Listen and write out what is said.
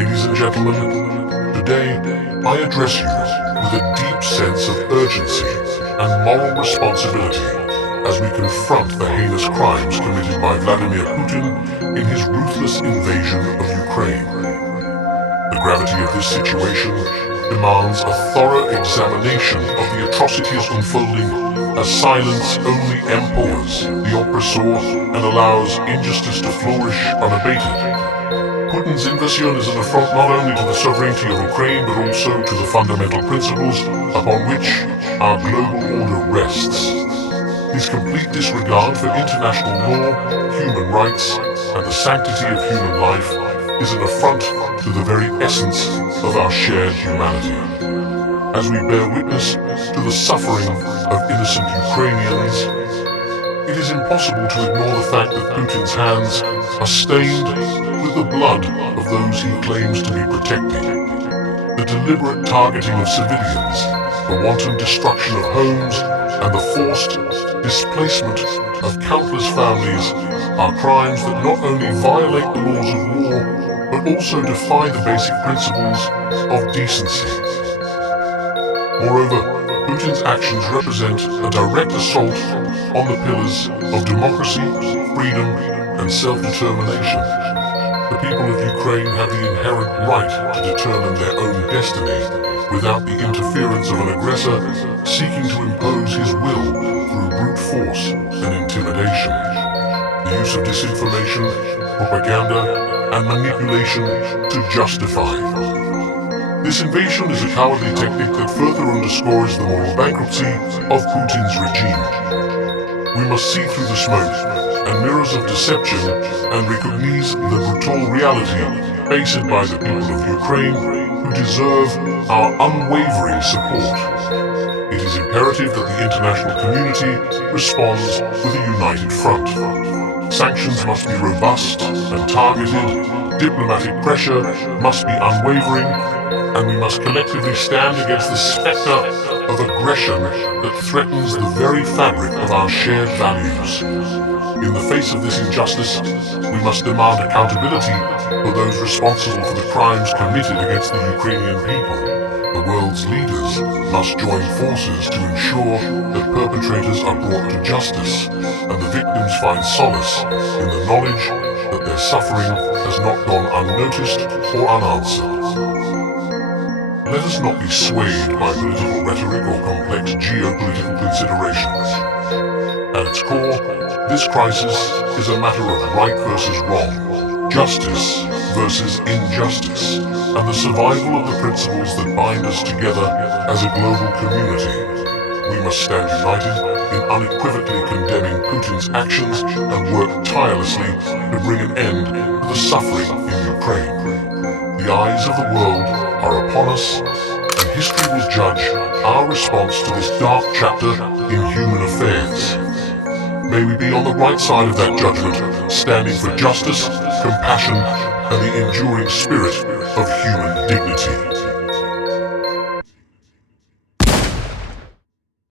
Ladies and gentlemen, today I address you with a deep sense of urgency and moral responsibility as we confront the heinous crimes committed by Vladimir Putin in his ruthless invasion of Ukraine. The gravity of this situation demands a thorough examination of the atrocities unfolding as silence only empowers the oppressor and allows injustice to flourish unabated. Putin's invasion is an affront not only to the sovereignty of Ukraine but also to the fundamental principles upon which our global order rests. His complete disregard for international law, human rights, and the sanctity of human life is an affront to the very essence of our shared humanity. As we bear witness to the suffering of innocent Ukrainians, it is impossible to ignore the fact that Putin's hands are stained with the blood of those he claims to be protecting. The deliberate targeting of civilians, the wanton destruction of homes, and the forced displacement of countless families are crimes that not only violate the laws of war, but also defy the basic principles of decency. Moreover, Putin's actions represent a direct assault on the pillars of democracy, freedom, and self-determination. The people of Ukraine have the inherent right to determine their own destiny without the interference of an aggressor seeking to impose his will through brute force and intimidation. The use of disinformation, propaganda, and manipulation to justify. This invasion is a cowardly technique that further underscores the moral bankruptcy of Putin's regime. We must see through the smoke and mirrors of deception and recognize the brutal reality faced by the people of Ukraine who deserve our unwavering support. It is imperative that the international community responds with a united front. Sanctions must be robust and targeted, diplomatic pressure must be unwavering, and we must collectively stand against the spectre of aggression that threatens the very fabric of our shared values. In the face of this injustice, we must demand accountability for those responsible for the crimes committed against the Ukrainian people. The world's leaders must join forces to ensure that perpetrators are brought to justice and the victims find solace in the knowledge that their suffering has not gone unnoticed or unanswered. Let us not be swayed by political rhetoric or complex geopolitical considerations. At its core, this crisis is a matter of right versus wrong, justice versus injustice, and the survival of the principles that bind us together as a global community. We must stand united in unequivocally condemning Putin's actions and work tirelessly to bring an end to the suffering in Ukraine. The eyes of the world are upon us, and history will judge our response to this dark chapter in human affairs. May we be on the right side of that judgment, standing for justice, compassion, and the enduring spirit of human dignity.